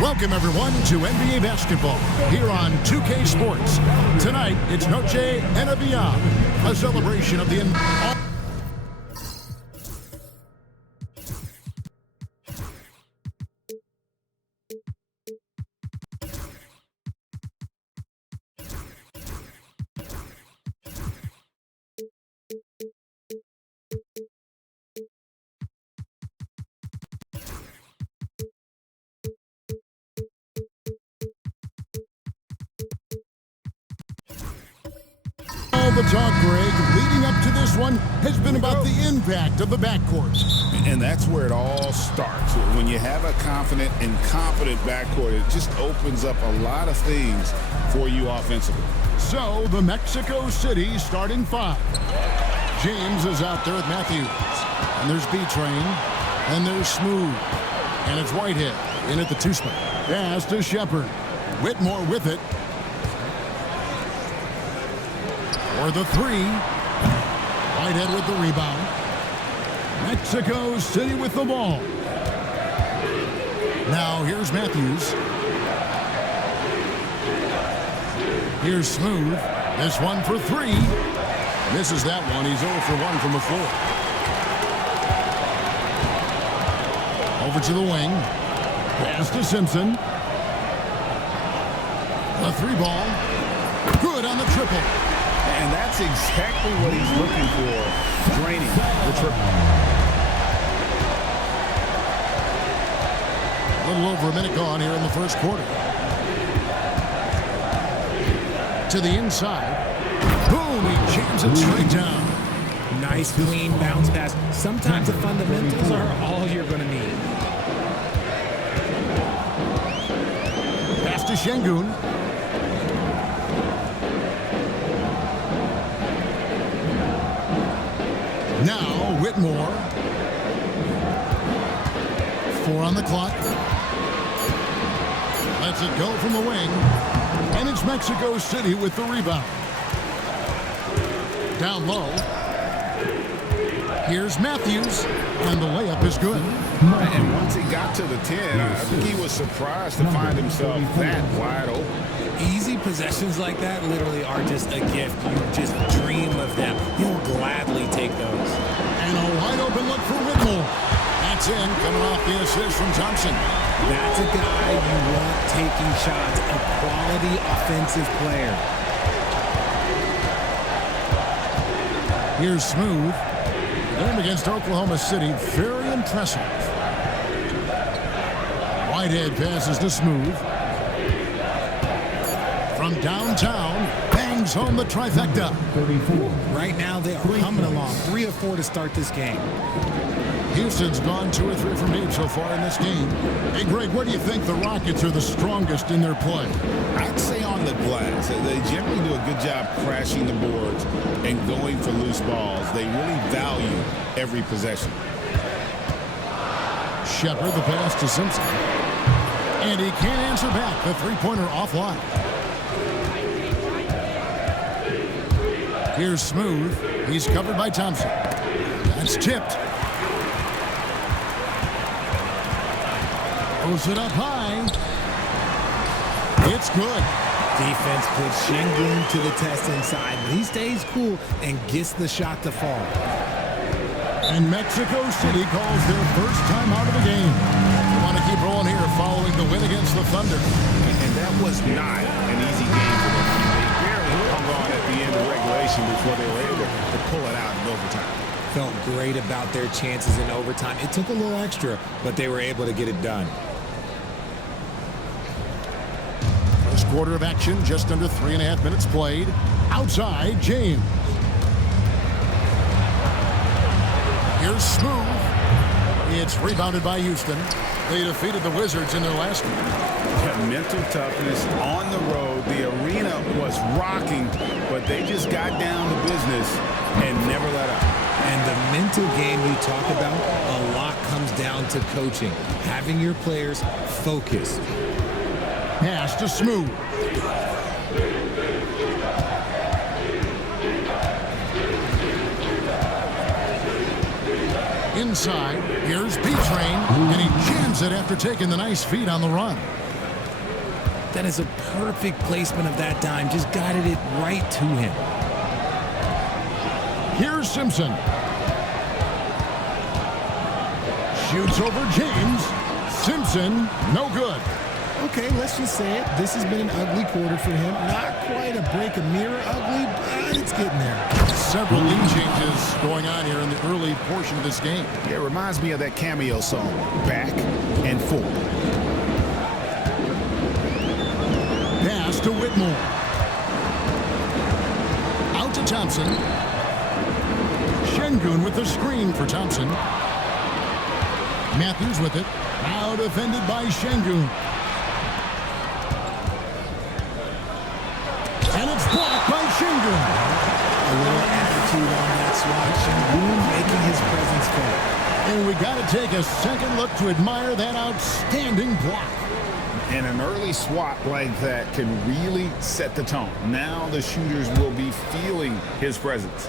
Welcome, everyone, to NBA basketball here on 2K Sports. Tonight, it's Noche NBA, a celebration of the... All the talk, Greg, leading up to this one has been about the impact of the backcourt. And that's where it all starts. When you have a confident and competent backcourt, it just opens up a lot of things for you offensively. So, the Mexico City starting five. James is out there with Matthews. And there's B-Train. And there's Smooth. And it's Whitehead in at the two spot. Pass to Shepard. Whitmore with it. For the three. Whitehead with the rebound. Mexico City with the ball. Now here's Matthews. Here's Smooth. This one for three. Misses that one. He's 0 for 1 from the floor. Over to the wing. Pass to Simpson. The three ball. Good on the triple. And that's exactly what he's looking for, draining the triple. A little over a minute gone here in the first quarter. To the inside. Boom, he jams it straight down. Nice, clean bounce pass. Sometimes the fundamentals are all you're going to need. Pass to Şengün. Now, Whitmore. 4 on the clock. Lets it go from the wing. And it's Mexico City with the rebound. Down low. Here's Matthews. And the layup is good. And once he got to the 10, I think he was surprised to find himself that wide open. Easy possessions like that literally are just a gift. You just dream of them. You'll gladly take those. And a wide open look for Whitmore. That's in, coming off the assist from Thompson. That's a guy you want taking shots, a quality offensive player. Here's Smooth. Game against Oklahoma City, very impressive. Whitehead passes to Smooth. From downtown, bangs home the trifecta. Right now, they are humming along. 3 of 4 to start this game. Houston's gone 2 or 3 from deep so far in this game. Hey, Greg, where do you think the Rockets are the strongest in their play? I'd say on the glass. They generally do a good job crashing the boards and going for loose balls. They really value every possession. Shepard, the pass to Simpson. And he can't answer back. The three-pointer offline. Here's Smooth. He's covered by Thompson. That's tipped. Throws it up high. It's good. Defense puts Şengün to the test inside, but he stays cool and gets the shot to fall. And Mexico City calls their first time out of the game. We want to keep rolling here following the win against the Thunder. And that was not an easy game for them. They barely hung on at the end of regulation before they were able to pull it out in overtime. Felt great about their chances in overtime. It took a little extra, but they were able to get it done. First quarter of action, just under 3.5 minutes played. Outside, James. Here's Smooth. It's rebounded by Houston. They defeated the Wizards in their last game. Mental toughness on the road. The arena was rocking, but they just got down to business and never let up. And the mental game you talk about, a lot comes down to coaching. Having your players focused. Pass to Smooth. Inside, here's B-Train, and he jams it after taking the nice feed on the run. That is a perfect placement of that dime. Just guided it right to him. Here's Simpson. Shoots over James. Simpson, no good. Okay, let's just say it. This has been an ugly quarter for him. Not quite a break a mirror ugly, but it's getting there. Several lead changes going on here in the early portion of this game. It reminds me of that cameo song, Back and Forth. Pass to Whitmore. Out to Thompson. Şengün with the screen for Thompson. Matthews with it. Now defended by Şengün. And it's blocked by Şengün. A little attitude on that swat. Şengün making his presence felt. And we got to take a second look to admire that outstanding block. And an early swat like that can really set the tone. Now the shooters will be feeling his presence.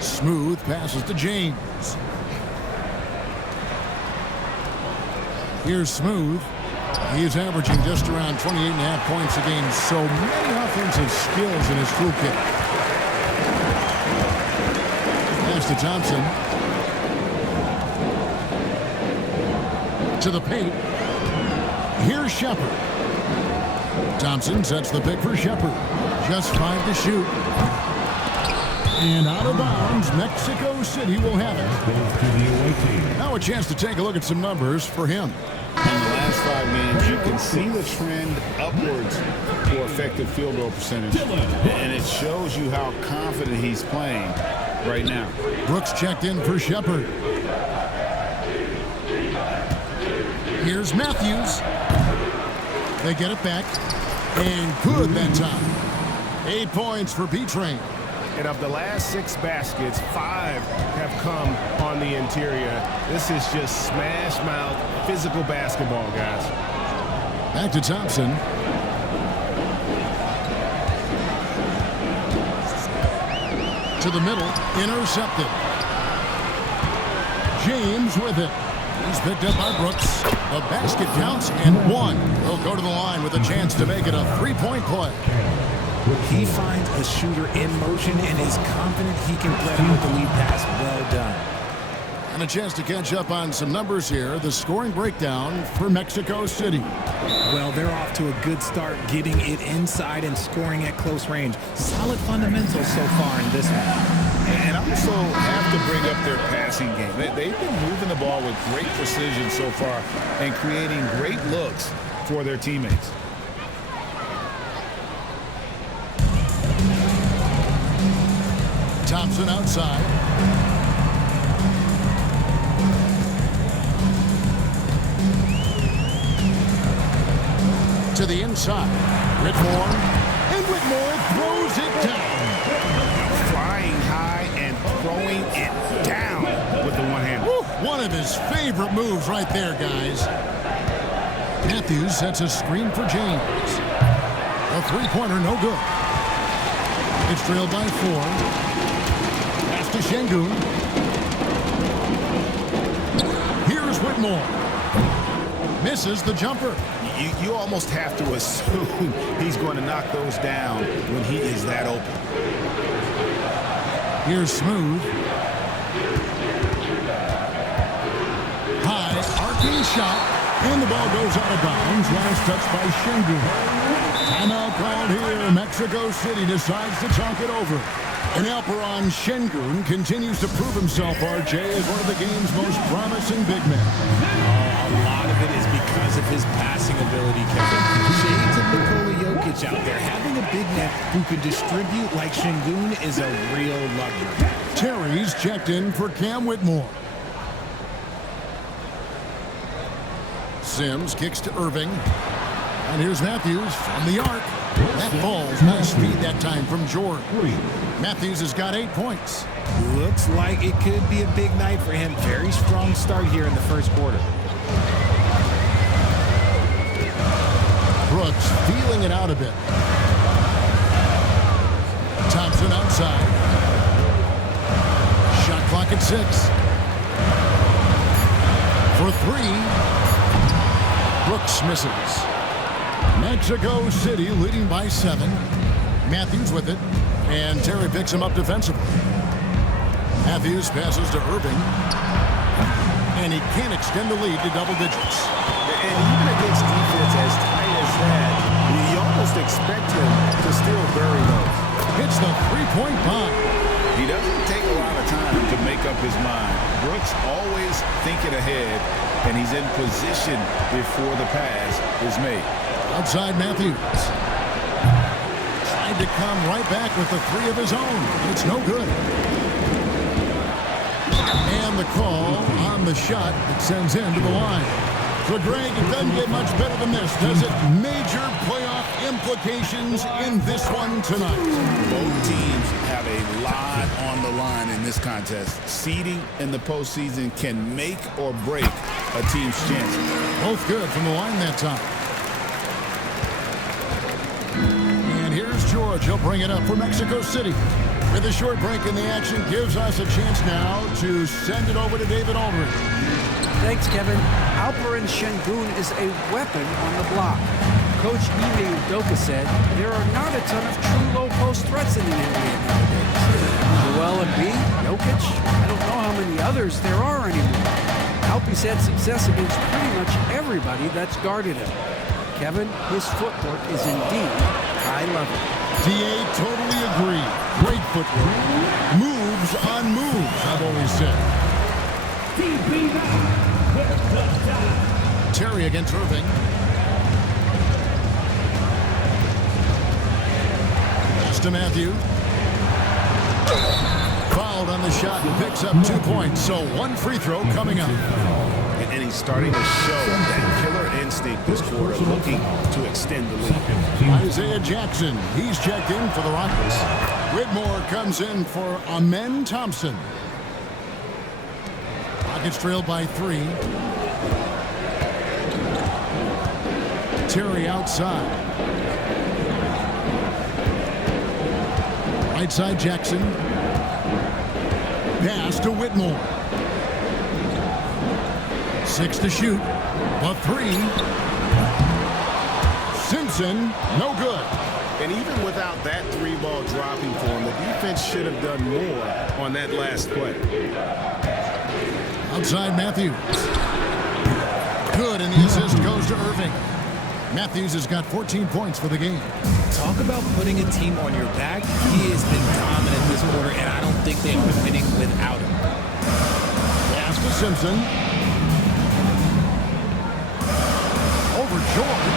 Smooth passes to James. Here's Smooth. He's averaging just around 28.5 points a game. So many offensive skills in his toolkit. Pass to Thompson. To the paint. Here's Shepard. Thompson sets the pick for Shepard. Just 5 to shoot. And out of bounds, Mexico City will have it. Now a chance to take a look at some numbers for him. In the last 5 games, you can see the trend upwards for effective field goal percentage. And it shows you how confident he's playing right now. Brooks checked in for Shepard. Here's Matthews. They get it back. And good that time. 8 points for B-Train. And of the last 6 baskets, 5 have come on the interior. This is just smash mouth, physical basketball, guys. Back to Thompson. To the middle, intercepted. James with it. He's picked up by Brooks. The basket counts and 1. He'll go to the line with a chance to make it a 3-point play. He finds a shooter in motion and is confident he can thread him with the lead pass. Well done. And a chance to catch up on some numbers here. The scoring breakdown for Mexico City. Well, they're off to a good start, getting it inside and scoring at close range. Solid fundamentals so far in this one. And also have to bring up their passing game. They've been moving the ball with great precision so far and creating great looks for their teammates. Thompson outside. To the inside. Whitmore. And Whitmore throws it down. Flying high and throwing it down with the one hand. One of his favorite moves right there, guys. Matthews sets a screen for James. A three-pointer, no good. It's trailed by 4. To Şengün. Here's Whitmore. Misses the jumper. You almost have to assume he's going to knock those down when he is that open. Here's Smooth. High, arcing shot, and the ball goes out of bounds. Last touch by Şengün. Timeout called here. Mexico City decides to talk it over. And Alperon Şengün continues to prove himself, RJ, as one of the game's most promising big men. A lot of it is because of his passing ability, Kevin. Shades of Nikola Jokic out there. Having a big man who can distribute like Şengün is a real luxury. Terry's checked in for Cam Whitmore. Sims kicks to Irving. And here's Matthews from the arc. That ball's nice speed that time from Jordan. Matthews has got 8 points. Looks like it could be a big night for him. Very strong start here in the first quarter. Brooks feeling it out a bit. Thompson outside. Shot clock at 6. For 3. Brooks misses. Mexico City leading by 7. Matthews with it, and Terry picks him up defensively. Matthews passes to Irving, and he can't extend the lead to double digits. And even against defense as tight as that, you almost expect him to still bury those. Hits the three-point bomb. He doesn't take a lot of time to make up his mind. Brooks always thinking ahead, and he's in position before the pass is made. Outside Matthews. Tried to come right back with the 3 of his own. It's no good. And the call on the shot that sends him to the line. So, Greg, it doesn't get much better than this, does it? Major playoff implications in this one tonight. Both teams have a lot on the line in this contest. Seeding in the postseason can make or break a team's chances. Both good from the line that time. And here's George. He'll bring it up for Mexico City. With a short break in the action, gives us a chance now to send it over to David Aldridge. Thanks, Kevin. Alperen Şengün is a weapon on the block. Coach Ime Udoka said there are not a ton of true low-post threats in the NBA nowadays. Joel Embiid, Jokic, I don't know how many others there are anymore. Alpie's had success against pretty much everybody that's guarded him. Kevin, his footwork is indeed high level. DA totally agree. Great footwork. Moves on moves, I've always said. Terry against Irving. Pass to Matthew. Fouled on the shot and picks up 2 points. So 1 free throw coming up. And he's starting to show that killer instinct this quarter, looking to extend the lead. Isaiah Jackson, he's checked in for the Rockets. Whitmore comes in for Amen Thompson. Rockets trailed by 3. Terry outside. Right side Jackson. Pass to Whitmore. 6 to shoot. A 3. Simpson, no good. And even without that 3-ball dropping for him, the defense should have done more on that last play. Outside Matthews. Good, and the assist goes to Irving. Matthews has got 14 points for the game. Talk about putting a team on your back. He has been dominant this quarter, and I don't think they are winning without him. Pass to Simpson. Over George.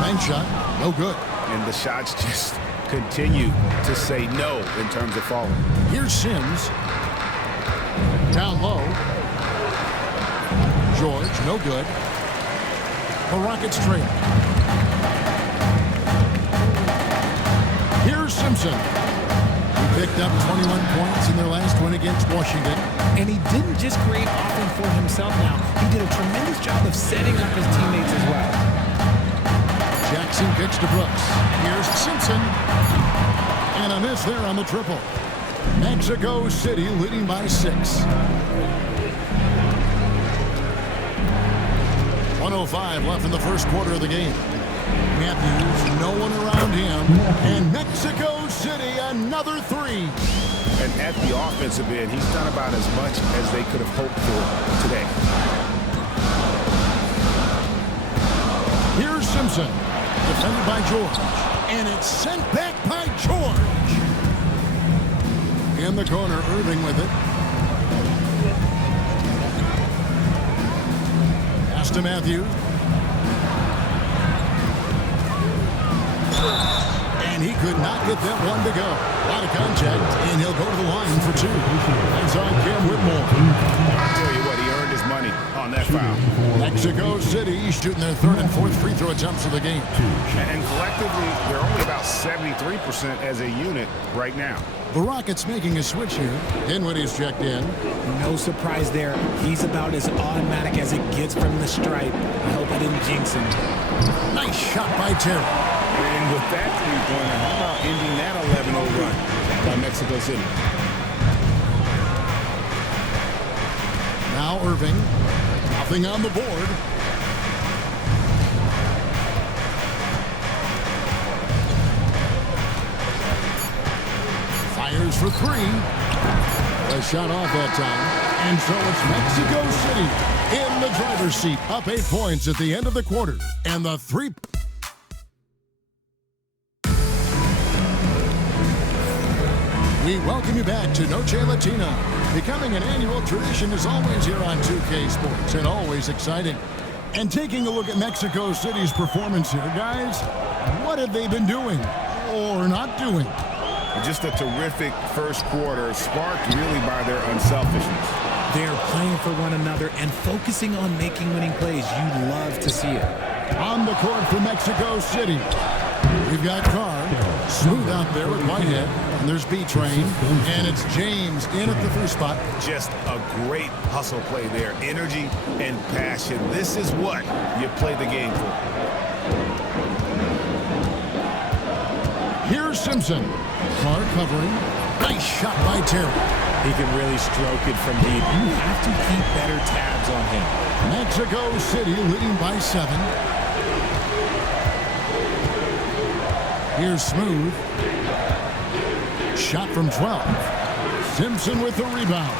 Bank shot, no good. And the shots just continue to say no in terms of falling. Here's Sims. Down low. George, no good. The Rockets trail. Here's Simpson. He picked up 21 points in their last win against Washington. And he didn't just create offense for himself now. He did a tremendous job of setting up his teammates as well. Jackson kicks to Brooks. Here's Simpson. And a miss there on the triple. Mexico City leading by 6. 1:05 left in the first quarter of the game. Matthews, no one around him. And Mexico City, another 3. And at the offensive end, he's done about as much as they could have hoped for today. Here's Simpson. Defended by George. And it's sent back by George. In the corner, Irving with it. Pass to Matthews. And he could not get that one to go. A lot of contact, and he'll go to the line for 2. That's on Cam Whitmore. I'll tell you what, he earned his money on that foul. Mexico City shooting their 3rd and 4th free throw attempts of the game. And collectively, they're only about 73% as a unit right now. The Rockets making a switch here. Dinwiddie's checked in. No surprise there. He's about as automatic as it gets from the stripe. I hope I didn't jinx him. Nice shot by Terry. And with that 3-pointer, how about ending that 11-0 run by Mexico City? Now Irving. Nothing on the board. Here's for three. A shot off that time. And so it's Mexico City in the driver's seat, up 8 points at the end of the quarter. And the three. We welcome you back to Noche Latina. Becoming an annual tradition is always here on 2K Sports and always exciting. And taking a look at Mexico City's performance here, guys, what have they been doing or not doing? Just a terrific first quarter, sparked really by their unselfishness. They're playing for one another and focusing on making winning plays. You love to see it. On the court for Mexico City, we've got Carr, smooth out there with Whitehead, and there's B-Train, and it's James in at the 3 spot. Just a great hustle play there. Energy and passion. This is what you play the game for. Here's Simpson. Carr covering. Nice shot by Terry. He can really stroke it from deep. You have to keep better tabs on him. Mexico City leading by 7. Here's Smooth. Shot from 12. Simpson with the rebound.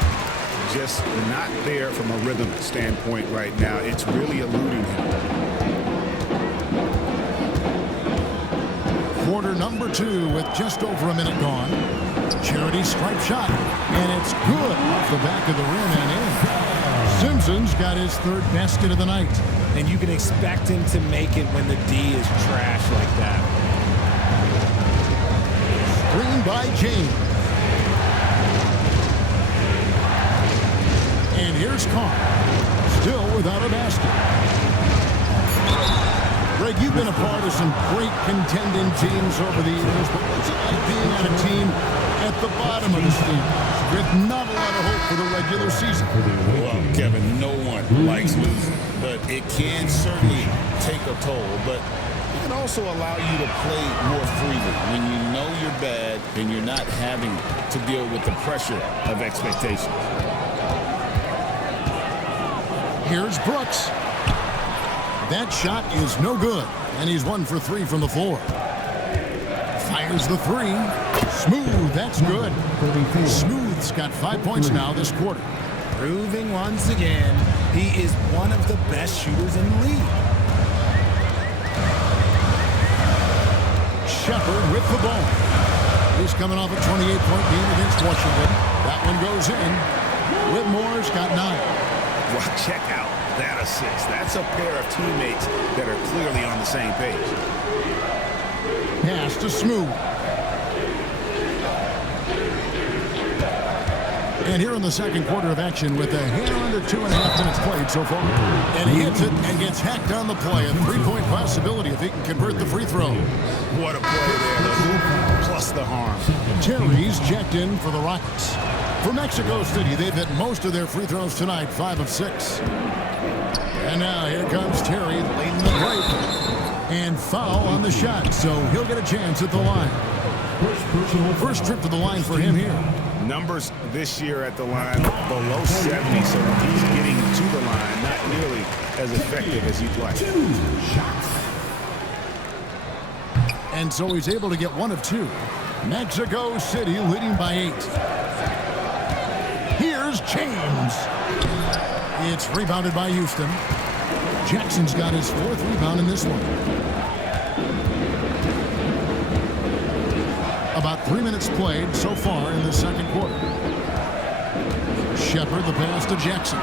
Just not there from a rhythm standpoint right now. It's really eluding him. Quarter number 2 with just over a minute gone. Charity stripe shot, and it's good off the back of the rim and in. Simpson's got his 3rd basket of the night. And you can expect him to make it when the D is trash like that. Screen by James. And here's Carr, still without a basket. Greg, you've been a part of some great contending teams over the years, but what's it like being on a team at the bottom of the standings with not a lot of hope for the regular season? Well, Kevin, no one likes losing, but it can certainly take a toll. But it can also allow you to play more freely when you know you're bad and you're not having to deal with the pressure of expectations. Here's Brooks. That shot is no good, and he's 1 for 3 from the floor. Fires the 3. Smooth, that's good. Smooth's got 5 points now this quarter. Proving once again, he is one of the best shooters in the league. Shepard with the ball. He's coming off a 28-point game against Washington. That one goes in. Whitmore's got 9. Well, check out that assist. That's a pair of teammates that are clearly on the same page. Pass to Smooth. And here in the second quarter of action with a hair under 2.5 minutes played so far. And he hits it and gets hacked on the play. A 3-point possibility if he can convert the free throw. What a play there. The hoop plus the harm. Terry's checked in for the Rockets. For Mexico City, they've hit most of their free throws tonight, 5 of 6. And now here comes Terry late in the break. And foul on the shot, so he'll get a chance at the line. First trip to the line for him here. Numbers this year at the line below 70, so when he's getting to the line, not nearly as effective as you'd like. And so he's able to get 1 of 2. Mexico City leading by 8. Here's James. It's rebounded by Houston. Jackson's got his 4th rebound in this one. About 3 minutes played so far in the second quarter. Shepard the pass to Jackson.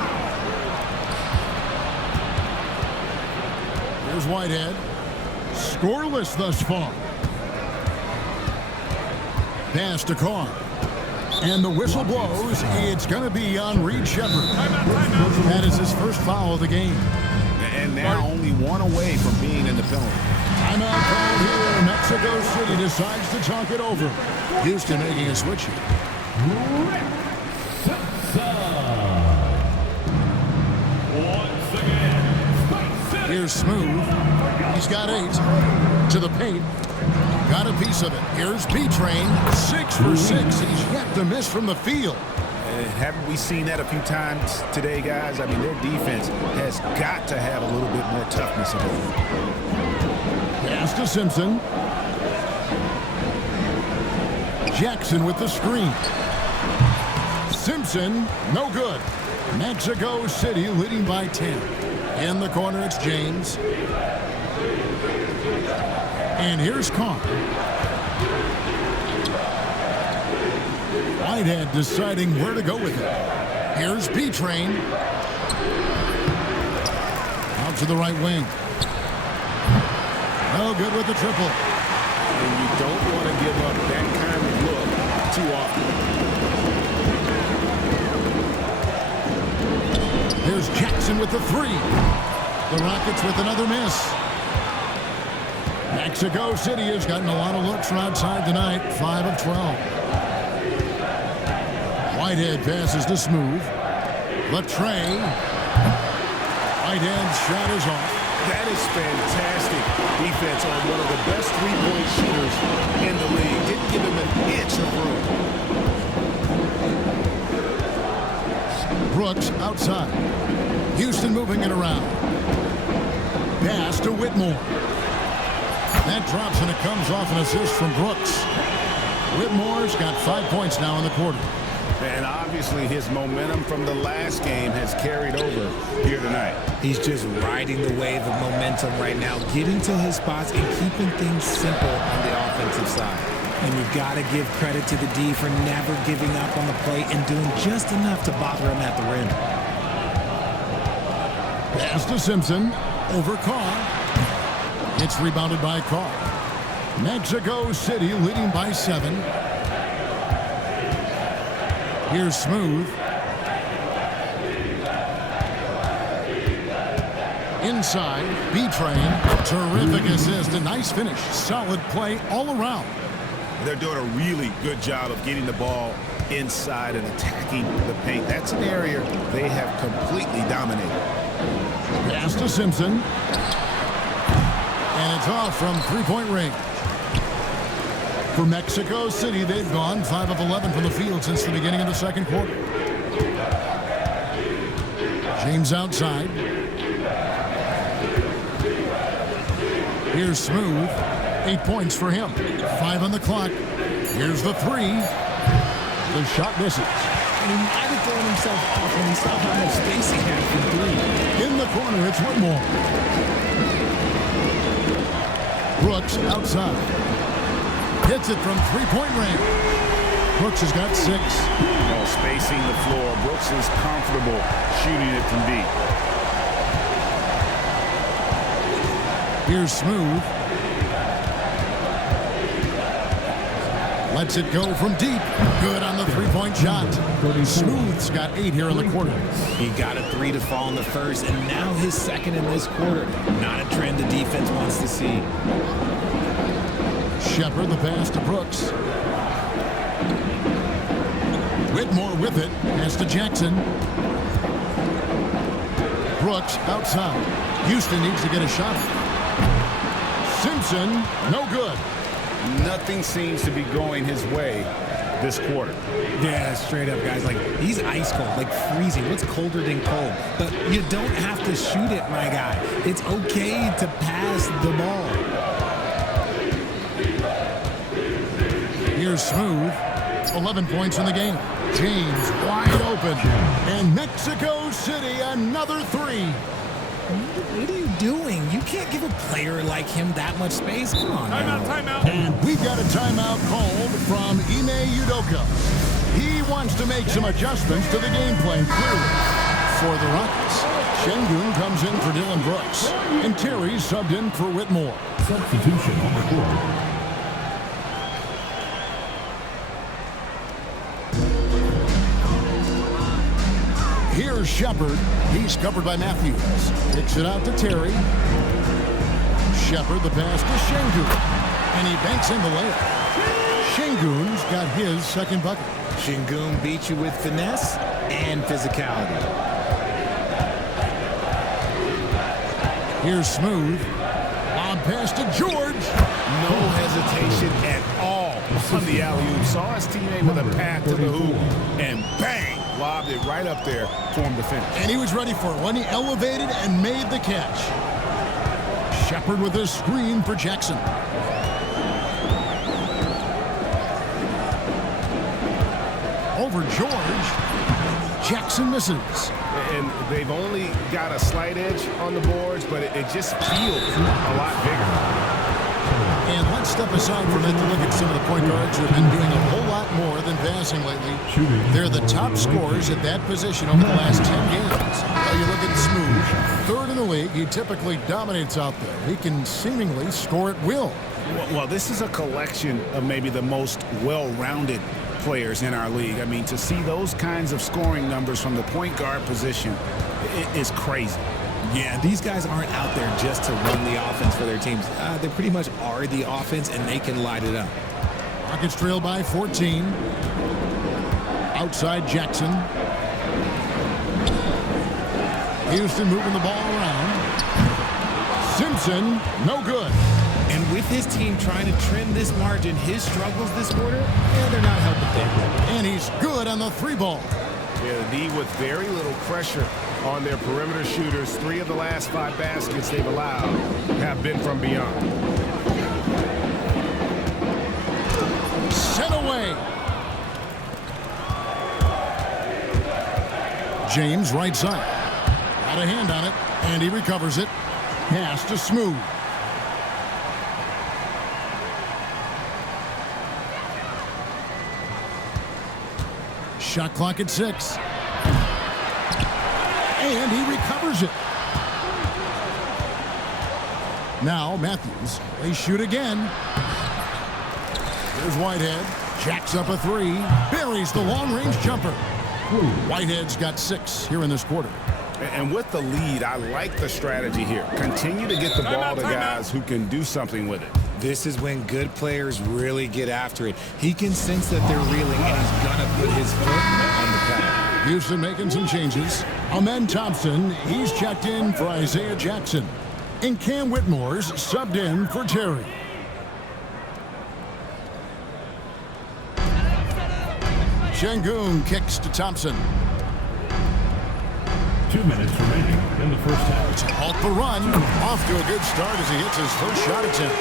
Here's Whitehead. Scoreless thus far. Pass to Carr. And the whistle blows. It's going to be on Reed Shepard. That is his first foul of the game. And now only 1 away from being in the penalty. Timeout called here. Mexico City decides to talk it over. Houston making a switch here. Here's Smooth. He's got 8. To the paint. Got a piece of it. Here's B-Train. 6 for 6. He's yet to miss from the field. Haven't we seen that a few times today, guys? I mean, their defense has got to have a little bit more toughness in it. Pass to Simpson. Jackson with the screen. Simpson, no good. Mexico City leading by 10. In the corner, it's James. And here's Carr. Whitehead deciding where to go with it. Here's B-Train. Out to the right wing. No good with the triple. And you don't want to give up that kind of look too often. Here's Jackson with the three. The Rockets with another miss. Mexico City has gotten a lot of looks from outside tonight. 5 of 12. Whitehead passes to Smooth. Latre. Whitehead's shot is off. That is fantastic defense on one of the best three-point shooters in the league. Didn't give him an inch of room. Brooks outside. Houston moving it around. Pass to Whitmore. That drops and it comes off an assist from Brooks. Whitmore's got 5 points now in the quarter. And obviously his momentum from the last game has carried over here tonight. He's just riding the wave of momentum right now, getting to his spots and keeping things simple on the offensive side. And you've got to give credit to the D for never giving up on the play and doing just enough to bother him at the rim. Pass to Simpson. Over Carr. It's rebounded by Carr. Mexico City leading by 7. Here's Smooth. Inside, B-Train. Terrific assist. A nice finish. Solid play all around. They're doing a really good job of getting the ball inside and attacking the paint. That's an area they have completely dominated. Pass to Simpson. And it's off from three-point range. For Mexico City, they've gone 5 of 11 from the field since the beginning of the second quarter. James outside. Here's Smooth. 8 points for him. 5 on the clock. Here's the three. The shot misses. And he might have thrown himself off when he saw how much space he had for three. In the corner, it's Whitmore. Brooks outside. Hits it from three-point range. Brooks has got 6. Spacing the floor. Brooks is comfortable shooting it from deep. Here's Smooth. Lets it go from deep. Good on the three-point shot. Smooth's got 8 here in the quarter. He got a 3 to fall in the first, and now his second in this quarter. Not a trend the defense wants to see. Shepard, the pass to Brooks. Whitmore with it. Pass to Jackson. Brooks outside. Houston needs to get a shot. Simpson, no good. Nothing seems to be going his way this quarter. Yeah, straight up, guys. Like, he's ice cold, like freezing. What's colder than cold? But you don't have to shoot it, my guy. It's okay to pass the ball. Here's Smooth. 11 points in the game. James wide open. And Mexico City another 3. What are you doing? You can't give a player like him that much space. Come on, Timeout. And we've got a timeout called from Ime Udoka. He wants to make some adjustments to the game plan, clearly. For the Rockets, Şengün comes in for Dylan Brooks. And Terry subbed in for Whitmore. Substitution on the court. Here's Shepard. He's covered by Matthews. Kicks it out to Terry. Shepard, the pass to Şengün. And he banks in the layup. Şengün's got his second bucket. Şengün beat you with finesse and physicality. Here's Smooth. Lob pass to George. No hesitation at all on the alley-oop. Saw his teammate with a path to the hoop, and bang, lobbed it right up there for him to finish. And he was ready for it when he elevated and made the catch. Shepard with a screen for Jackson. over George. Jackson misses. And they've only got a slight edge on the boards, but it just feels a lot bigger. And let's step aside from it to look at some of the point guards who have been doing a whole lot more than passing lately. They're the top scorers at that position over the last 10 games. Now you look at Smooth, third in the league. He typically dominates out there. He can seemingly score at will. Well, this is a collection of maybe the most well-rounded players in our league. I mean, to see those kinds of scoring numbers from the point guard position is crazy. Yeah, these guys aren't out there just to run the offense for their teams. They pretty much are the offense, and they can light it up. Rockets trail by 14. Outside Jackson. Houston moving the ball around. Simpson, no good. And with his team trying to trim this margin, his struggles this quarter, they're not helping them. And he's good on the three ball. Yeah, the D with very little pressure on their perimeter shooters. 3 of the last 5 baskets they've allowed have been from beyond. Sent away. James right side. Got a hand on it, and he recovers it. Pass to Smooth. Shot clock at 6. And he recovers it. Now Matthews. They shoot again. There's Whitehead. Jacks up a 3. Buries the long-range jumper. Whitehead's got 6 here in this quarter. And with the lead, I like the strategy here. Continue to get the ball to guys who can do something with it. This is when good players really get after it. He can sense that they're reeling, and he's going to put his foot on the pedal. Houston making some changes. Amen Thompson, he's checked in for Isaiah Jackson. And Cam Whitmore's subbed in for Terry. Şengün kicks to Thompson. 2 minutes remaining in the first half. To halt the run. Off to a good start as he hits his first shot attempt.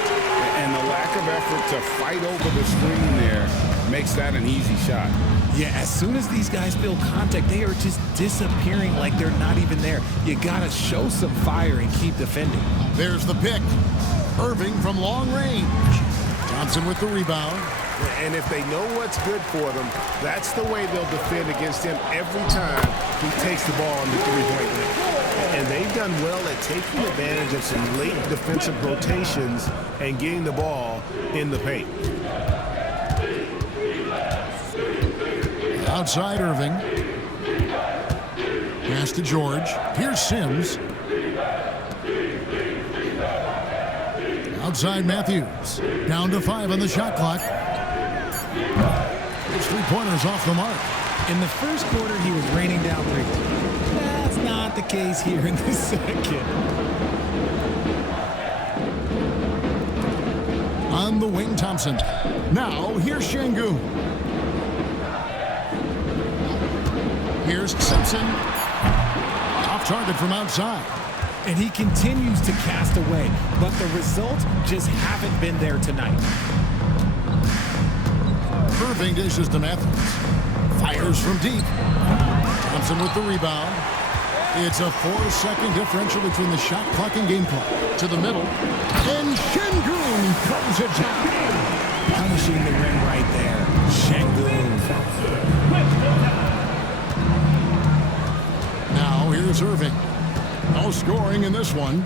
And the lack of effort to fight over the screen there makes that an easy shot. Yeah, as soon as these guys feel contact, they are just disappearing like they're not even there. You got to show some fire and keep defending. There's the pick. Irving from long range. Thompson with the rebound. And if they know what's good for them, that's the way they'll defend against him every time he takes the ball in the three-point line. And they've done well at taking advantage of some late defensive rotations and getting the ball in the paint. Outside Irving. Pass to George. Here's Sims. Outside Matthews. Down to 5 on the shot clock. His 3-pointers off the mark. In the first quarter, he was raining down 3. That's not the case here in the second. On the wing, Thompson. Now, here's Şengün. Here's Simpson. Off target from outside. And he continues to cast away, but the results just haven't been there tonight. Irving dishes to Matthews. Fires from deep. Thompson with the rebound. It's a 4-second differential between the shot clock and game clock. To the middle. And Şengün throws it down. Punishing the rim right there. Şengün. Now here's Irving. No scoring in this one.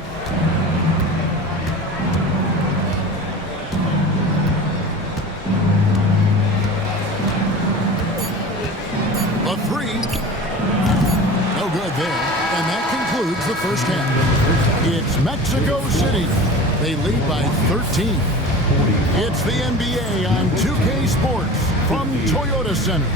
A 3. No good there. And that concludes the first half. It's Mexico City. They lead by 13. It's the NBA on 2K Sports from Toyota Center.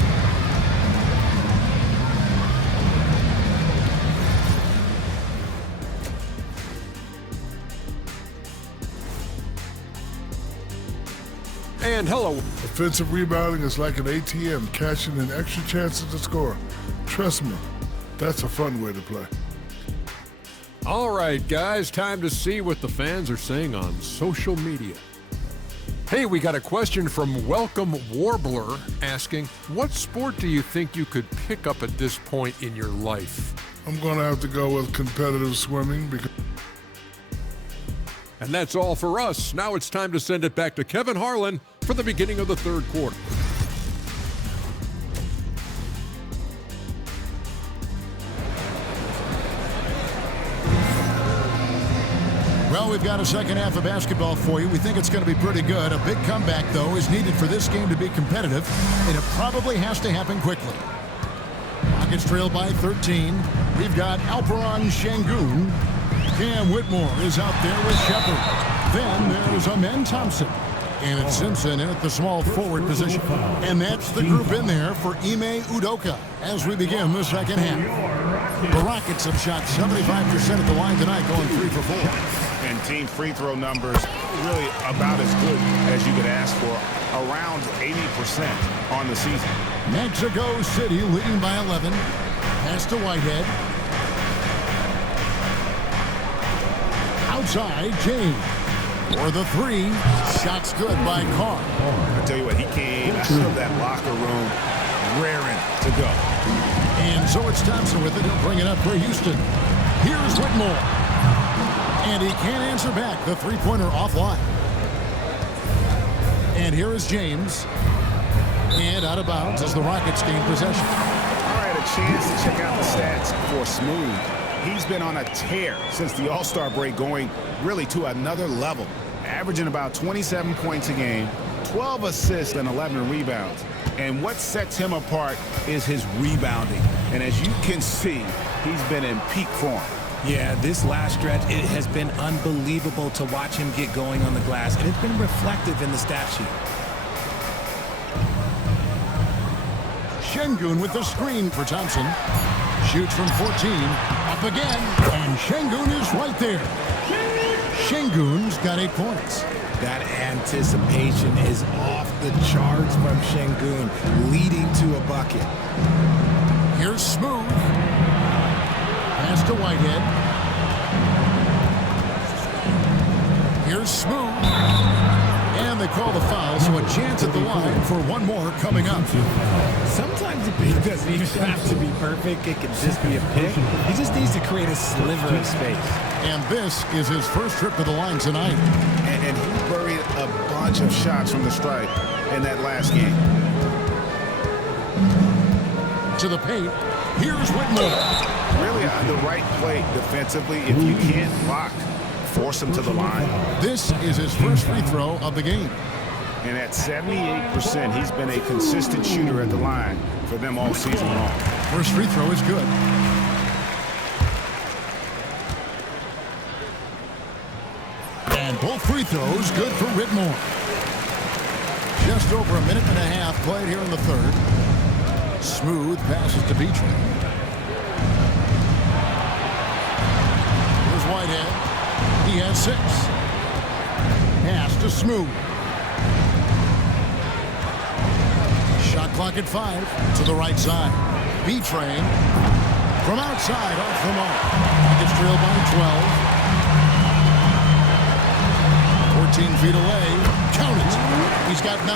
And hello. Offensive rebounding is like an ATM, cashing in extra chances to score. Trust me, that's a fun way to play. All right, guys, time to see what the fans are saying on social media. Hey, we got a question from Welcome Warbler asking, what sport do you think you could pick up at this point in your life? I'm going to have to go with competitive swimming because... And that's all for us. Now it's time to send it back to Kevin Harlan for the beginning of the third quarter. Well, we've got a second half of basketball for you. We think it's going to be pretty good. A big comeback, though, is needed for this game to be competitive, and it probably has to happen quickly. Rockets trail by 13. We've got Alperen Şengün. Cam Whitmore is out there with Shepard. Then there's Amen Thompson. And it's Simpson in at the small forward position. And that's the group in there for Ime Udoka as we begin the second half. The Rockets have shot 75% at the line tonight, going 3 for 4. And team free throw numbers really about as good as you could ask for, around 80% on the season. Mexico City leading by 11. Pass to Whitehead. Outside, James. For the 3. Shots good by Carr. I tell you what, he came out of that locker room raring to go. And so it's Thompson with it. He'll bring it up for Houston. Here's Whitmore. And he can't answer back. The three-pointer offline. And here is James. And out of bounds as the Rockets gain possession. All right, a chance to check out the stats for Smooth. He's been on a tear since the All-Star break, going really to another level. Averaging about 27 points a game, 12 assists and 11 rebounds. And what sets him apart is his rebounding. And as you can see, he's been in peak form. Yeah, this last stretch, it has been unbelievable to watch him get going on the glass, and it's been reflective in the stat sheet. Şengün with the screen for Thompson. Shoots from 14. Up again. And Şengün is right there. Şengün's got 8 points. That anticipation is off the charts from Şengün, leading to a bucket. Here's Smooth. Pass to Whitehead. Here's Smooth. And they call the foul, so a chance at the line for one more coming up. Sometimes the pick doesn't even have to be perfect. It can just be a pick. He just needs to create a sliver of space. And this is his first trip to the line tonight. And he buried a bunch of shots from the stripe in that last game. To the paint. Here's Whitmore. Really on the right play defensively. If you can't block, force him to the line. This is his first free throw of the game. And at 78%, he's been a consistent shooter at the line for them all season long. First free throw is good. And both free throws good for Whitmore. Just over a minute and a half played here in the third. Smooth passes to Beachman. Here's Whitehead. He has 6. Pass to Smooth. Shot clock at 5 to the right side. B-Train from outside off the mark. He gets trailed by 12. 14 feet away. Count it. He's got 9.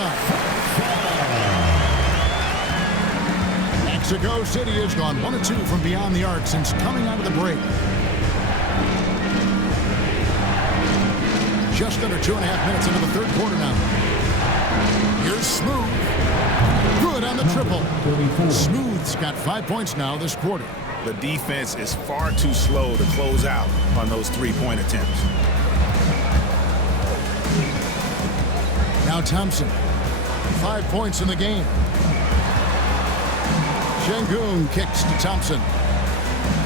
Mexico City has gone 1 of 2 from beyond the arc since coming out of the break. Just under 2.5 minutes into the third quarter now. Here's Smooth. Good on the triple. Smooth's got 5 points now this quarter. The defense is far too slow to close out on those three-point attempts. Now Thompson. 5 points in the game. Şengün kicks to Thompson.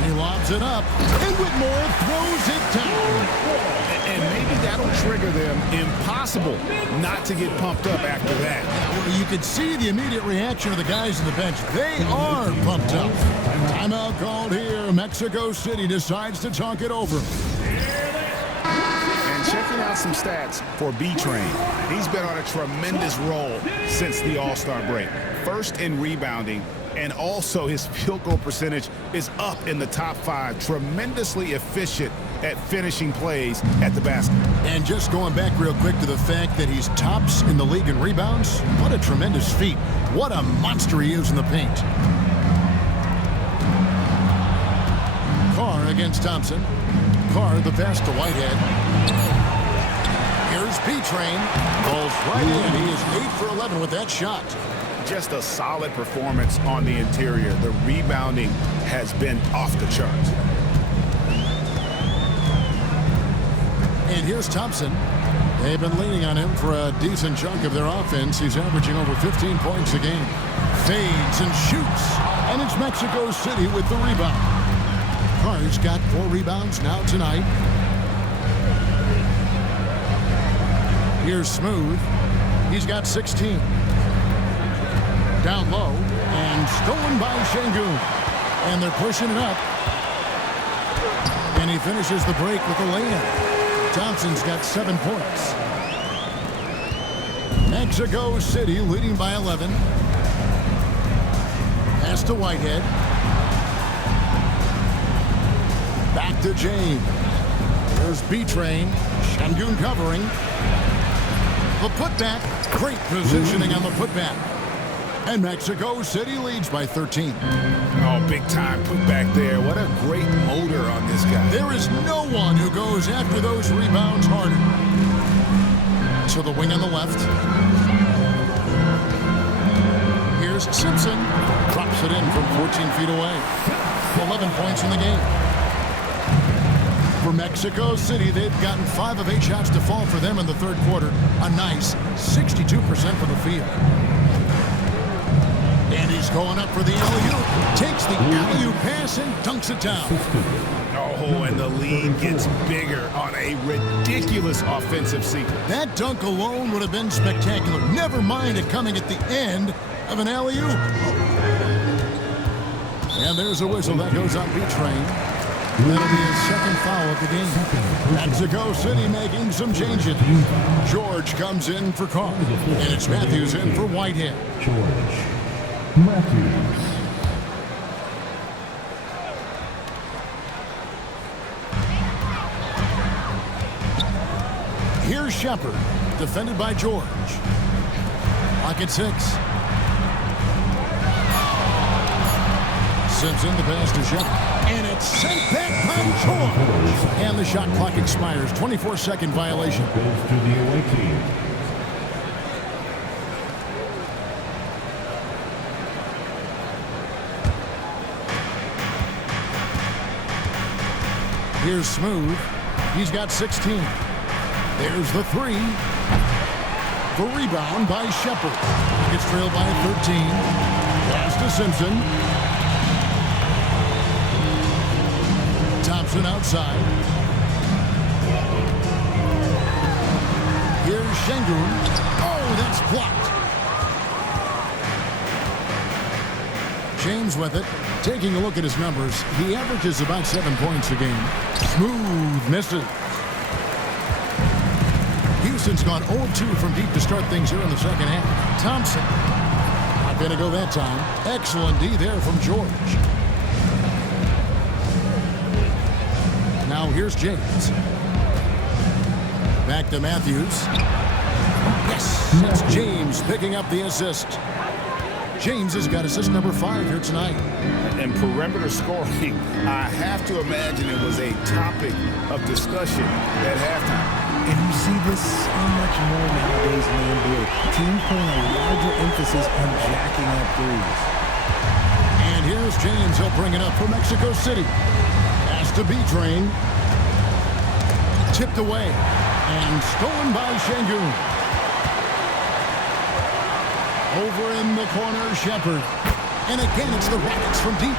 He lobs it up. And Whitmore throws it down. And maybe that'll trigger them. Impossible not to get pumped up after that. You could see the immediate reaction of the guys on the bench. They are pumped up. Timeout called here. Mexico City decides to talk it over. And checking out some stats for B-Train. He's been on a tremendous roll since the All-Star break. First in rebounding, And also his field goal percentage is up in the top 5. Tremendously efficient at finishing plays at the basket. And just going back real quick to the fact that he's tops in the league in rebounds, what a tremendous feat. What a monster he is in the paint. Carr against Thompson. Carr the pass to Whitehead. Here's B-Train. Falls right in. He is 8 for 11 with that shot. Just a solid performance on the interior. The rebounding has been off the charts. And here's Thompson. They've been leaning on him for a decent chunk of their offense. He's averaging over 15 points a game. Fades and shoots. And it's Mexico City with the rebound. Carr's got 4 rebounds now tonight. Here's Smooth. He's got 16. Down low, and stolen by Şengün. And they're pushing it up. And he finishes the break with a layup. Thompson's got 7 points. Mexico City leading by 11. Pass to Whitehead. Back to James. There's B-Train. Şengün covering. The putback. Great positioning on the putback. And Mexico City leads by 13. Oh, big time put back there. What a great motor on this guy. There is no one who goes after those rebounds harder. To the wing on the left. Here's Simpson. Drops it in from 14 feet away. 11 points in the game. For Mexico City, they've gotten 5 of 8 shots to fall for them in the third quarter. A nice 62% from the field. And he's going up for the alley-oop. Takes the alley-oop pass and dunks it down. Oh, and the lead gets bigger on a ridiculous offensive sequence. That dunk alone would have been spectacular. Never mind it coming at the end of an alley-oop. And there's a whistle that goes on B-Train. That'll be his second foul of the game. Mexico City making some changes. George comes in for Carr. And it's Matthews in for Whitehead. George Matthews. Here's Shepard, defended by George. Clock at 6. Simpson, the pass to Shepard. And it's sent back by George. And the shot clock expires. 24-second violation. Goes to the away team. Here's Smooth. He's got 16. There's the 3. The rebound by Shepard. Gets trailed by 13. Pass to Simpson. Thompson outside. Here's Şengün. Oh, that's blocked. James with it. Taking a look at his numbers, he averages about 7 points a game. Smooth misses. Houston's gone 0-2 from deep to start things here in the second half. Thompson. Not going to go that time. Excellent D there from George. Now here's James. Back to Matthews. Yes, it's James picking up the assist. James has got assist number 5 here tonight. And perimeter scoring, I have to imagine it was a topic of discussion at halftime. And you see this so much more nowadays in the NBA. Teams putting a larger emphasis on jacking up threes. And here's James. He'll bring it up for Mexico City. Pass to B-Train. Tipped away. And stolen by Şengün. Over in the corner, Shepard. And again, it's the Rockets from deep.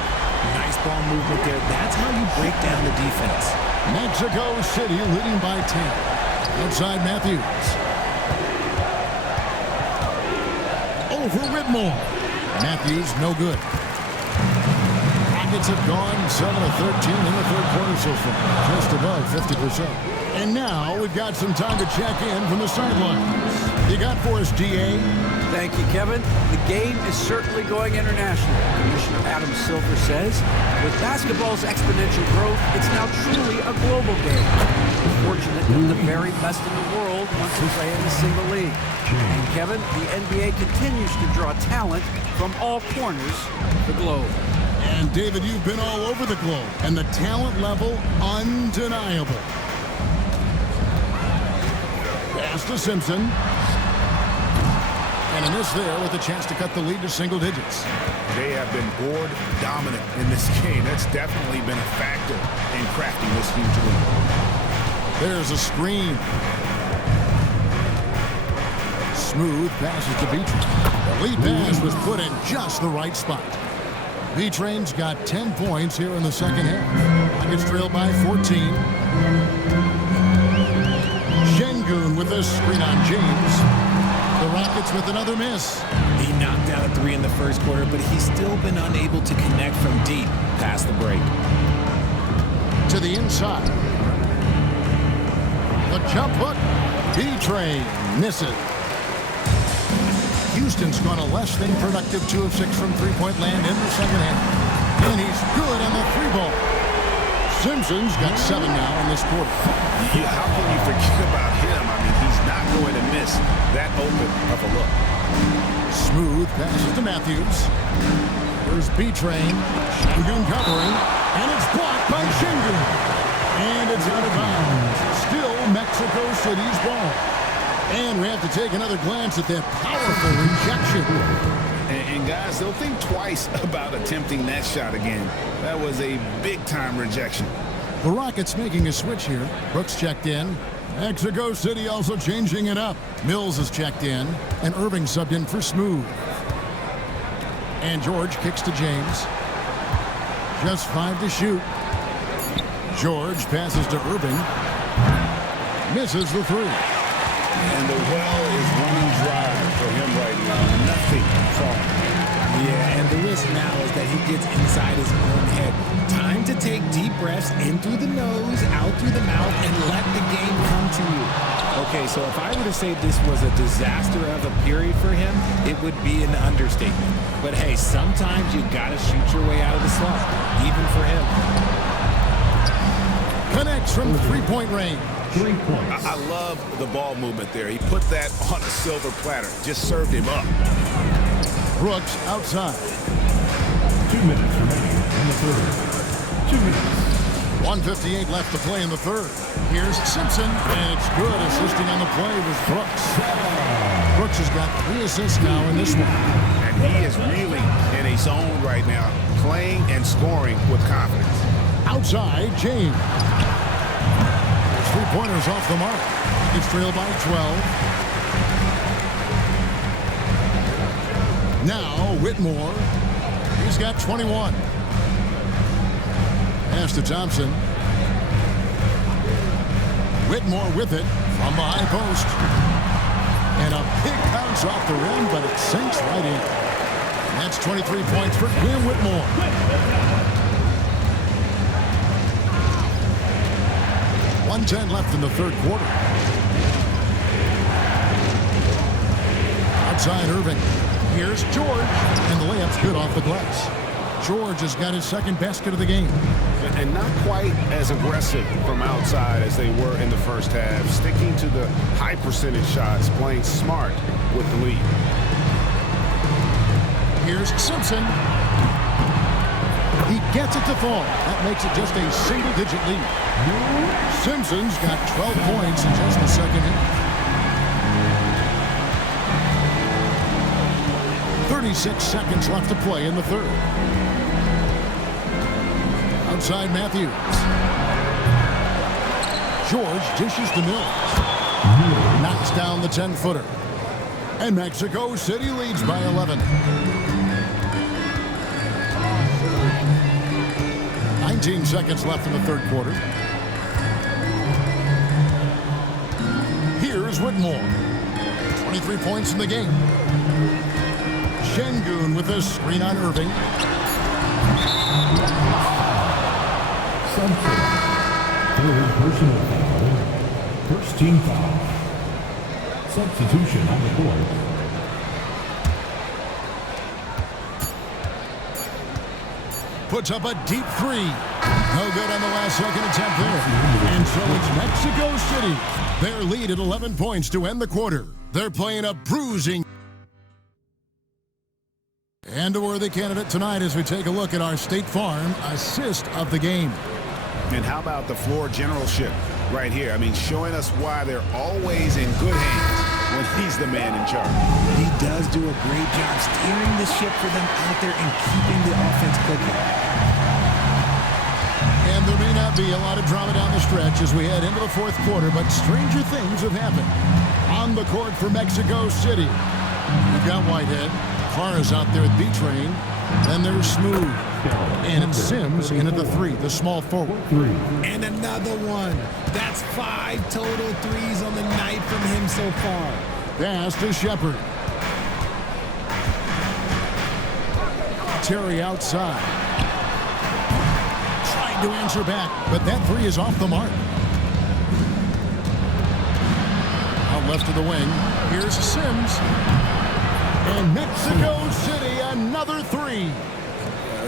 Nice ball movement there. That's how you break down the defense. Mexico City leading by 10. Outside Matthews. Over Whitmore. Matthews, no good. Rockets have gone 7 of 13 in the third quarter so far. Just above 50%. And now we've got some time to check in from the sidelines. You got for us, DA? Thank you, Kevin. The game is certainly going international. Commissioner Adam Silver says, with basketball's exponential growth, it's now truly a global game. We're fortunate that the very best in the world want to play in a single league. And Kevin, the NBA continues to draw talent from all corners of the globe. And David, you've been all over the globe, and the talent level undeniable. Pass to Simpson. And a miss there with a chance to cut the lead to single digits. They have been board dominant in this game. That's definitely been a factor in crafting this huge lead. There's a screen. Smooth passes to B-Train. The lead pass was put in just the right spot. B-Train's got 10 points here in the second half. Rockets trail by 14. Şengün with a screen on James. The Rockets with another miss. He knocked down a three in the first quarter, but he's still been unable to connect from deep past the break. To the inside. The jump hook. B-Train misses. Houston's gone a less than productive 2 of 6 from three-point land in the second half. And he's good on the three ball. Simpson's got 7 now in this quarter. Yeah, how can you forget about him? I mean, he's not going to miss that open of a look. Smooth passes to Matthews. There's B-Train. Şengün covering. And it's blocked by Şengün. And it's out of bounds. Still Mexico City's ball. And we have to take another glance at that powerful rejection. And guys, they'll think twice about attempting that shot again. That was a big-time rejection. The Rockets making a switch here. Brooks checked in. Mexico City also changing it up. Mills is checked in. And Irving subbed in for Smooth. And George kicks to James. Just 5 to shoot. George passes to Irving. Misses the three. And the well is running dry for him right now. Nothing falling. Yeah, and the risk now is that he gets inside his own head. Time to take deep breaths in through the nose, out through the mouth, and let the game come to you. Okay, so if I were to say this was a disaster of a period for him, it would be an understatement. But hey, sometimes you gotta shoot your way out of the slump, even for him. Connects from 3-point range. 3 points. I love the ball movement there. He put that on a silver platter. Just served him up. Brooks outside. 2 minutes remaining in the third. 2 minutes. 1:58 left to play in the third. Here's Simpson, and it's good. Assisting on the play was Brooks. Brooks has got 3 assists now in this one. And he is really in a zone right now, playing and scoring with confidence. Outside, James. 3-pointers off the mark. It's trailed by 12. Now, Whitmore. He's got 21. Pass to Thompson. Whitmore with it from the high post. And a big bounce off the rim, but it sinks right in. That's 23 points for Quinn Whitmore. .110 left in the third quarter. Outside Irving. Here's George. And the layup's good off the glass. George has got his second basket of the game. And not quite as aggressive from outside as they were in the first half. Sticking to the high percentage shots, playing smart with the lead. Here's Simpson. He gets it to fall. That makes it just a single-digit lead. Simpson's got 12 points in just the second half. 36 seconds left to play in the third. Outside Matthews. George dishes to Mills. Knocks down the 10-footer. And Mexico City leads by 11. 19 seconds left in the third quarter. Here's Whitmore. 23 points in the game. Şengün with a screen on Irving. Simpson. Third personal foul. First team foul. Substitution on the court. puts up a deep three. No good on the last second attempt there. And so it's Mexico City. Their lead at 11 points to end the quarter. They're playing a bruising. And a worthy candidate tonight as we take a look at our State Farm assist of the game. And how about the floor generalship right here? I mean, showing us why they're always in good hands when he's the man in charge. He does do a great job steering the ship for them out there and keeping the offense clicking. And there may not be a lot of drama down the stretch as we head into the fourth quarter, but stranger things have happened. On the court for Mexico City, we've got Whitehead. Carr is out there at B-Train. Then there's Smooth. And it's Sims in at the three, the small forward. And another one. That's 5 total threes on the night from him so far. Pass to Shepard. Terry outside. Trying to answer back, but that three is off the mark. Out left of the wing. Here's Sims. And Mexico City, another three.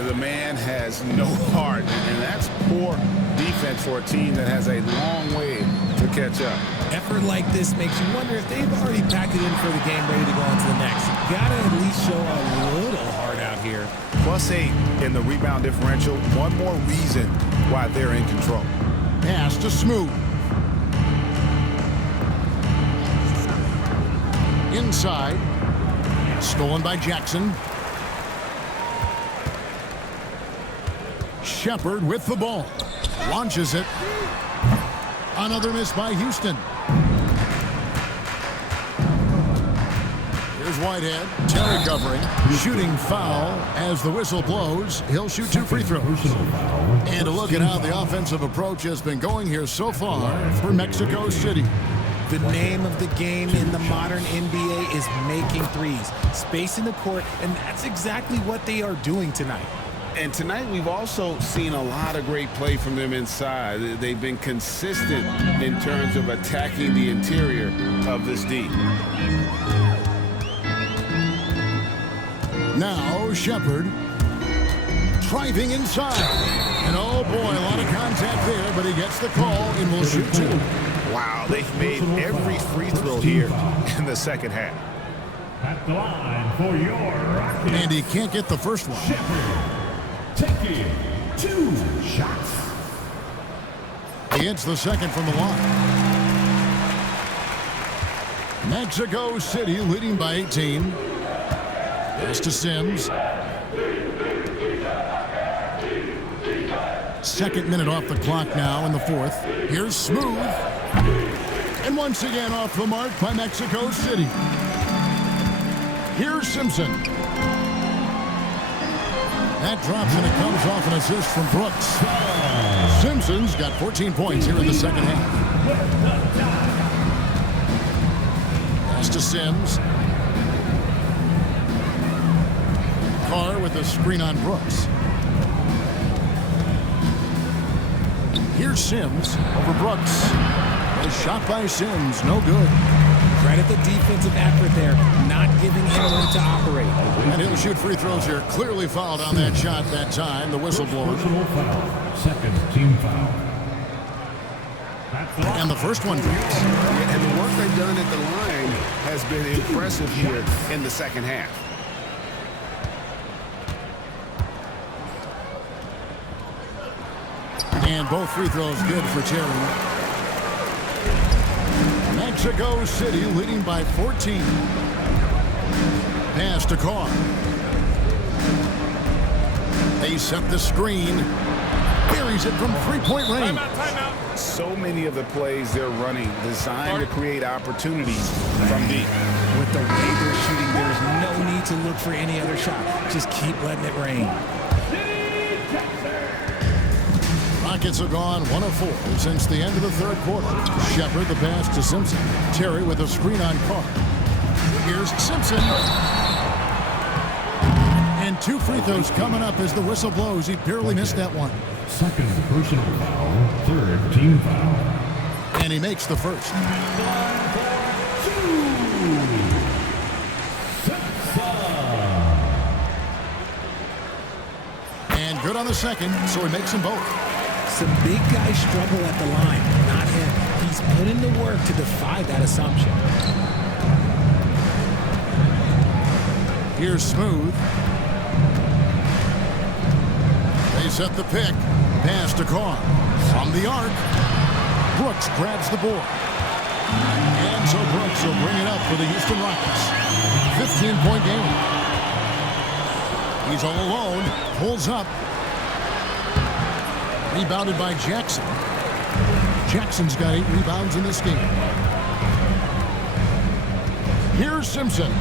The man has no heart, and that's poor defense for a team that has a long way to catch up. Effort like this makes you wonder if they've already packed it in for the game, ready to go on to the next. Gotta at least show a little heart out here. +8 in the rebound differential. One more reason why they're in control. Pass to Smooth. Inside. Stolen by Jackson. Shepard with the ball. Launches it. Another miss by Houston. Here's Whitehead. Terry covering. Shooting foul as the whistle blows. He'll shoot 2 free throws. And a look at how the offensive approach has been going here so far for Mexico City. The name of the game in the modern NBA is making threes. Spacing the court, and that's exactly what they are doing tonight. And tonight we've also seen a lot of great play from them inside. They've been consistent in terms of attacking the interior of this D. Now Shepard driving inside. And oh boy, a lot of contact there, but he gets the call and will shoot 2. Wow, they've made every free throw here in the second half. At the line for your Rockets. And he can't get the first one. Taking 2 shots. He hits the second from the line. Mexico City leading by 18. Pass to Sims. Second minute off the clock now in the fourth. Here's Smooth. And once again off the mark by Mexico City. Here's Simpson. That drops and it comes off an assist from Brooks. Simpson's got 14 points here in the second half. Pass to Sims. Carr with a screen on Brooks. Here's Sims over Brooks. A shot by Sims, no good. Credit the defensive effort there, not giving him room to operate. And he'll shoot free throws here. Clearly fouled on that shot that time, the whistle blower. Personal foul. Second team foul. And the first one drops. And the work they've done at the line has been impressive here in the second half. And both free throws good for Terry. Mexico City leading by 14. Pass to Carr. They set the screen. Buries it from three-point range. So many of the plays they're running designed to create opportunities from deep. With the way they're shooting, there's no need to look for any other shot. Just keep letting it rain. Rockets have gone 1 of 4 since the end of the third quarter. Shepard the pass to Simpson. Terry with a screen on Carr. Here's Simpson. And 2 free throws coming up as the whistle blows. He barely missed that one. Second personal foul. Third team foul. And he makes the first. And And good on the second, so he makes them both. Some big guys struggle at the line, not him. He's put in the work to defy that assumption. Here's Smooth. They set the pick. Pass to Carr. From the arc. Brooks grabs the board. And so Brooks will bring it up for the Houston Rockets. 15-point game. He's all alone. Pulls up. Rebounded by Jackson. Jackson's got 8 rebounds in this game. Here's Simpson.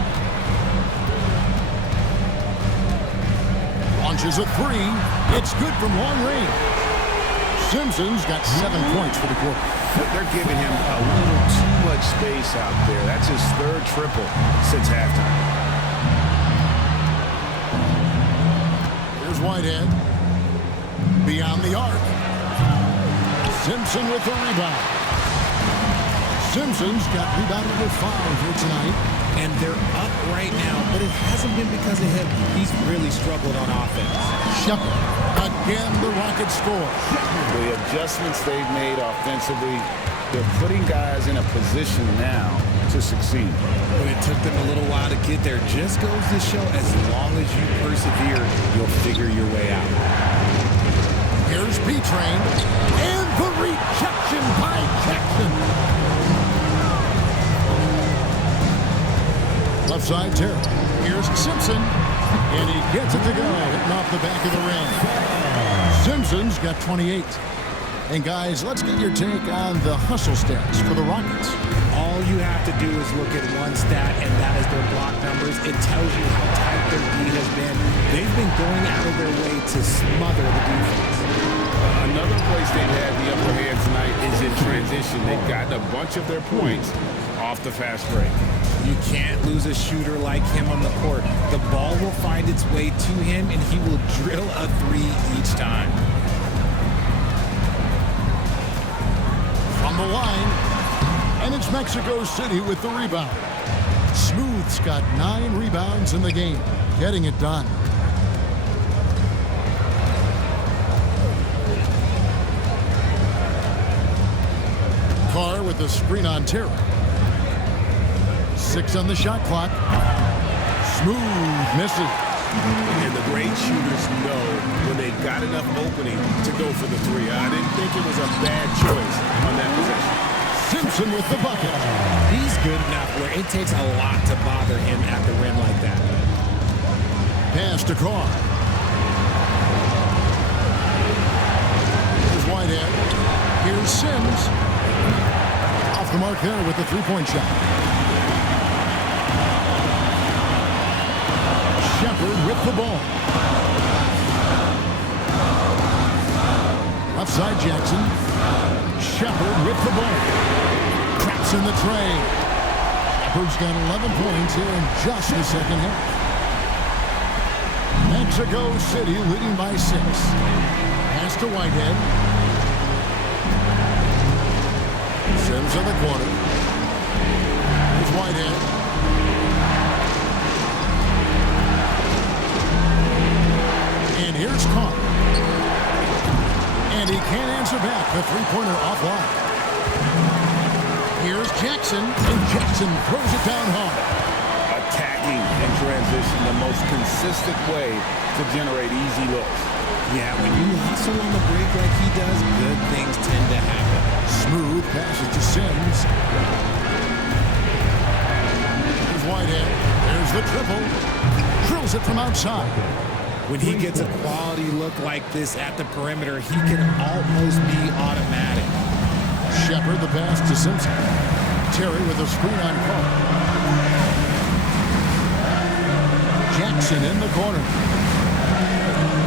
Launches a 3. It's good from long range. Simpson's got 7 points for the quarter. They're giving him a little too much space out there. That's his 3rd triple since halftime. Here's Whitehead. Beyond the arc. Simpson with the rebound. Simpson's got rebounded with 5 here tonight. And they're up right now, but it hasn't been because of him. He's really struggled on offense. Shepard. Again, the Rockets score. The adjustments they've made offensively, they're putting guys in a position now to succeed. But it took them a little while to get there. Just goes to show as long as you persevere, you'll figure your way out. Here's B-Train. And the rejection by Jackson. Left side, Terry. Here's Simpson. And he gets it to go, hitting off the back of the rim. Simpson's got 28. And guys, let's get your take on the hustle stats for the Rockets. All you have to do is look at one stat, and that is their block numbers. It tells you how tight their D has been. They've been going out of their way to smother the defense. Another place they've had the upper hand tonight is in transition. They've gotten a bunch of their points off the fast break. You can't lose a shooter like him on the court. The ball will find its way to him, and he will drill a 3 each time. From the line, and it's Mexico City with the rebound. Smooth's got 9 rebounds in the game, getting it done. Carr with the screen on Terry. 6 on the shot clock. Smooth misses. And the great shooters know when they've got enough opening to go for the 3. I didn't think it was a bad choice on that possession. Simpson with the bucket. He's good enough where it takes a lot to bother him at the rim like that. Pass to Carr. Here's Whitehead. Here's Sims. Off the mark there with the 3-point shot. Shepard with the ball. Left side Jackson. Shepard with the ball. Traps in the tray. Shepard's got 11 points here in just the second half. Mexico City leading by 6. Pass to Whitehead. Sims in the corner. Here's Whitehead. And here's Carr. And he can't answer back. The 3-pointer offline. Here's Jackson. And Jackson throws it down hard. Attacking in transition, the most consistent way to generate easy looks. Yeah, when you hustle on the break like he does, good things tend to happen. Smooth passes to Sims. Here's Whitehead. There's the triple. Drills it from outside. When he gets a quality look like this at the perimeter, he can almost be automatic. Shepard the pass to Simpson. Terry with a screen on Carr. Jackson in the corner.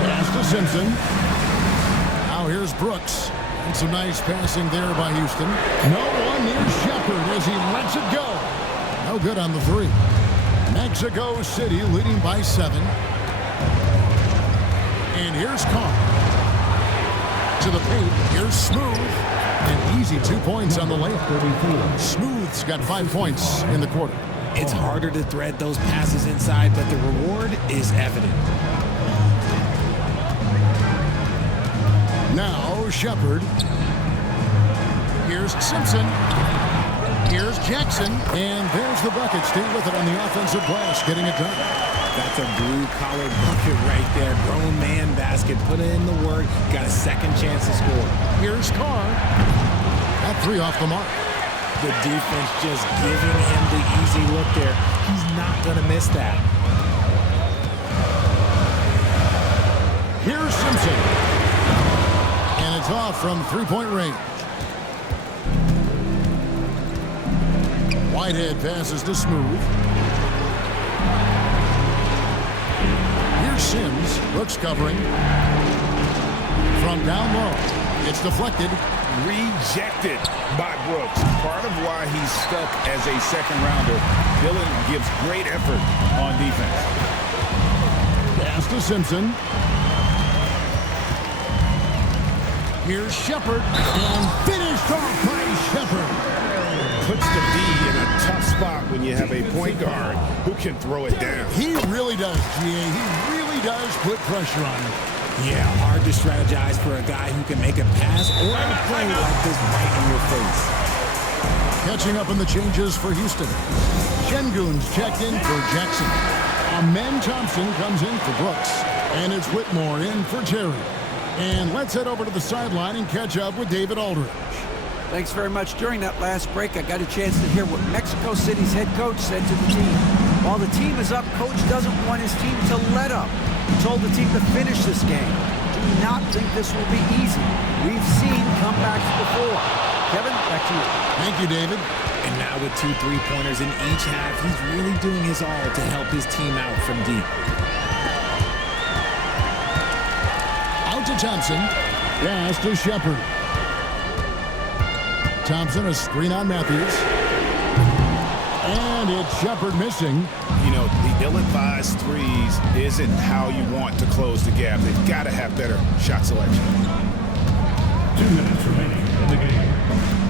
Pass to Simpson. Now here's Brooks. And some nice passing there by Houston. No one near Shepard as he lets it go. No good on the 3. Mexico City leading by 7. And here's Carr. To the paint. Here's Smooth. An easy 2 points on the layup. Smooth's got 5 points in the quarter. It's harder to thread those passes inside, but the reward is evident. Now Shepard. Here's Simpson. Here's Jackson. And there's the bucket. Stay with it on the offensive glass, getting it done. That's a blue-collar bucket right there. Grown man basket. Put in the work. Got a second chance to score. Here's Carr. That three off the mark. The defense just giving him the easy look there. He's not going to miss that. Here's Simpson. And it's off from three-point range. Whitehead passes to Smooth. Here's Sims. Brooks covering. From down low. It's deflected. Rejected by Brooks. Part of why he's stuck as a second rounder. Dillon gives great effort on defense. Pass to Simpson. Here's Shepard. And finished off by Shepard. Puts the D in a tough spot when you have a point guard who can throw it down. He really does, GA. He really does put pressure on him. Yeah, hard to strategize for a guy who can make a pass or a play like this right in your face. Catching up on the changes for Houston. Şengün's checked in for Jackson. Amen Thompson comes in for Brooks. And it's Whitmore in for Terry. And let's head over to the sideline and catch up with David Aldridge. Thanks very much. During that last break, I got a chance to hear what Mexico City's head coach said to the team. While the team is up, coach doesn't want his team to let up. He told the team to finish this game. Do not think this will be easy. We've seen comebacks before. Kevin, back to you. Thank you, David. And now with 2 3-pointers in each half, he's really doing his all to help his team out from deep. Out to Thompson. Pass to Shepard. Thompson, a screen on Matthews. And it's Shepard missing. You know, the ill-advised threes isn't how you want to close the gap. They've got to have better shot selection. 2 minutes remaining in the game.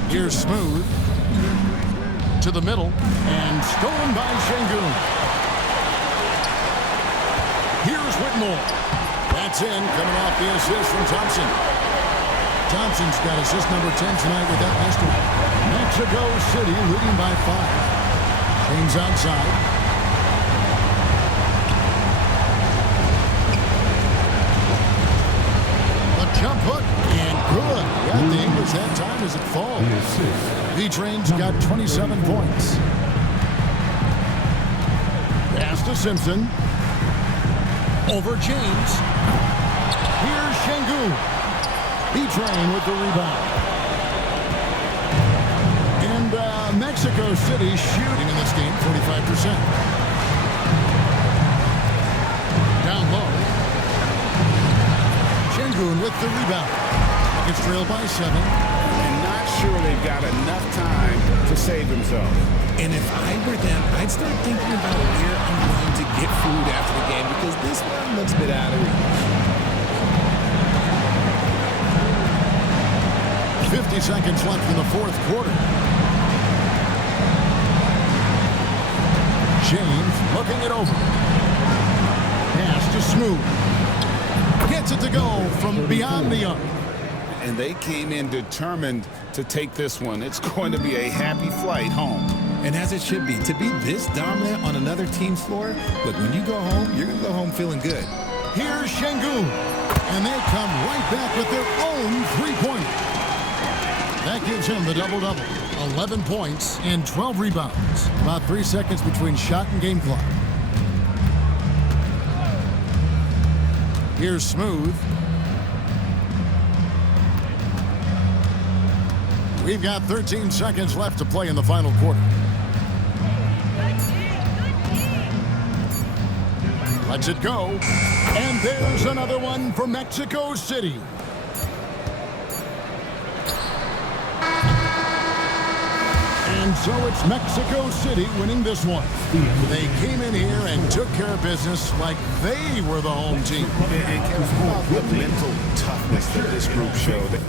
Here's Smooth. To the middle. And stolen by Şengün. Here's Whitmore. That's in, coming off the assist from Thompson. Thompson's got assist number 10 tonight with that last one. Mexico City leading by 5. James outside. A jump hook and good. Yeah, the English that time as it falls. V-Train's got 27 points. Pass to Simpson. Over James. Here's Şengün. V-Train with the rebound. And Mexico City shooting in this game 45%. Down low. Şengün with the rebound. It's trailed by 7. And not sure they've got enough time to save themselves. And if I were them, I'd start thinking about where I'm going to get food after the game because this one looks a bit out of reach. 50 seconds left in the fourth quarter. James looking it over. Pass to Smooth. Gets it to go from beyond the arc. And they came in determined to take this one. It's going to be a happy flight home. And as it should be, to be this dominant on another team's floor, look, when you go home, you're going to go home feeling good. Here's Şengün. And they come right back with their own three-pointer. That gives him the double-double. 11 points and 12 rebounds. About 3 seconds between shot and game clock. Here's Smooth. We've got 13 seconds left to play in the final quarter. Lets it go. And there's another one for Mexico City. And so it's Mexico City winning this one. They came in here and took care of business like they were the home team. And how about the mental toughness that this group showed?